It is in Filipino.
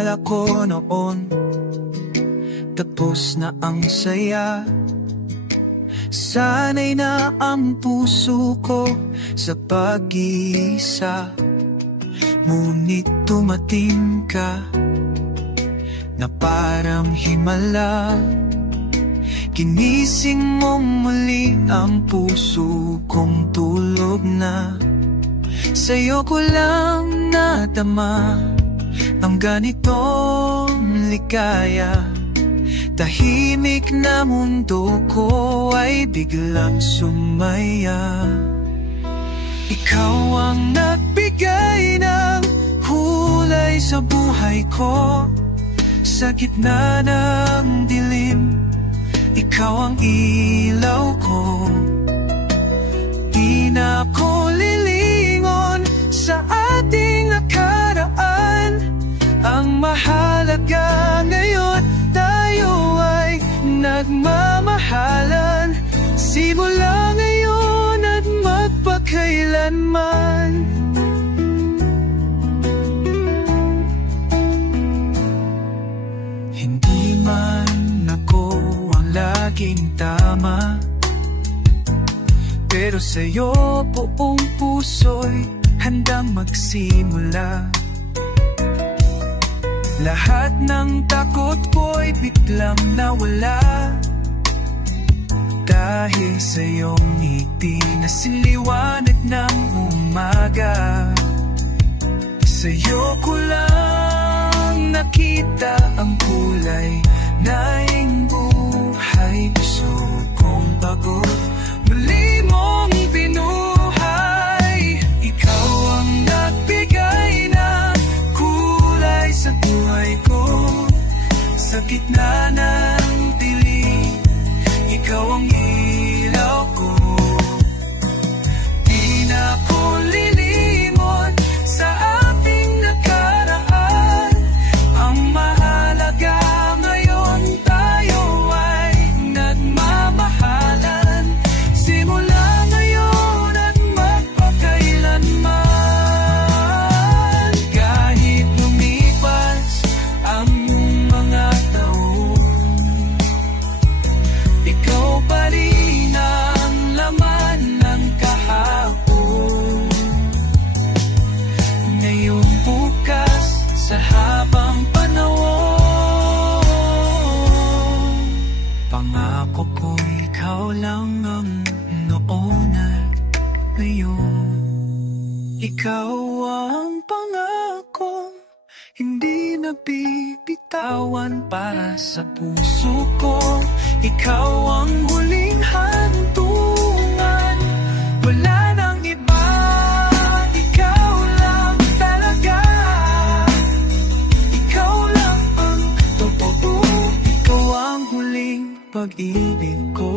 akala ko noon tapos na ang saya. Sana'y na ang puso ko sa pag-iisa. Ngunit tumating ka na parang himala. Ginising mong muli ang puso kong tulog na. Sa'yo ko lang natama ang ganitong ligaya. Tahimik na mundo ko ay biglang sumaya. Ikaw ang nagbigay ng kulay sa buhay ko. Sa gitna ng dilim, ikaw ang ilaw ko. Di na ko lilingon sa ating nakaraan. Ang mahalaga ngayon, tayo ay nagmamahalan. Simula ngayon at magpakailanman. Hindi man ako ang laging tama, pero sa'yo buong puso'y handang magsimula. Lahat ng takot ko'y biglang nawala. Dahil sa iyong ngiti na siliwanag ng umaga. Sa iyo ko lang nakita ang kulay ng buhay. Gusto kong bago muli mong binuhay. Ikaw ang nagbigay ng kulay sa buhay ko. Sa gitna ng dilim, ikaw ang ilaw ko. Di na ko lilimot sa ating nakaraan. Ang mahalaga ngayon, tayo ay nagmamahalan. Simula ngayon at magpakailanman. Kahit lumipas ang mga taon, ikaw pa rin ang laman ng kahapon. Ngayong bukas sa habang panahon, pangako ko ikaw lang ang noon at ngayon. Ikaw ang pangakong hindi nabibitawan para sa puso ko. Ikaw ang huling hantungan, wala nang iba. Ikaw lang talaga, ikaw lang ang totoo. Ikaw ang huling pag-ibig ko.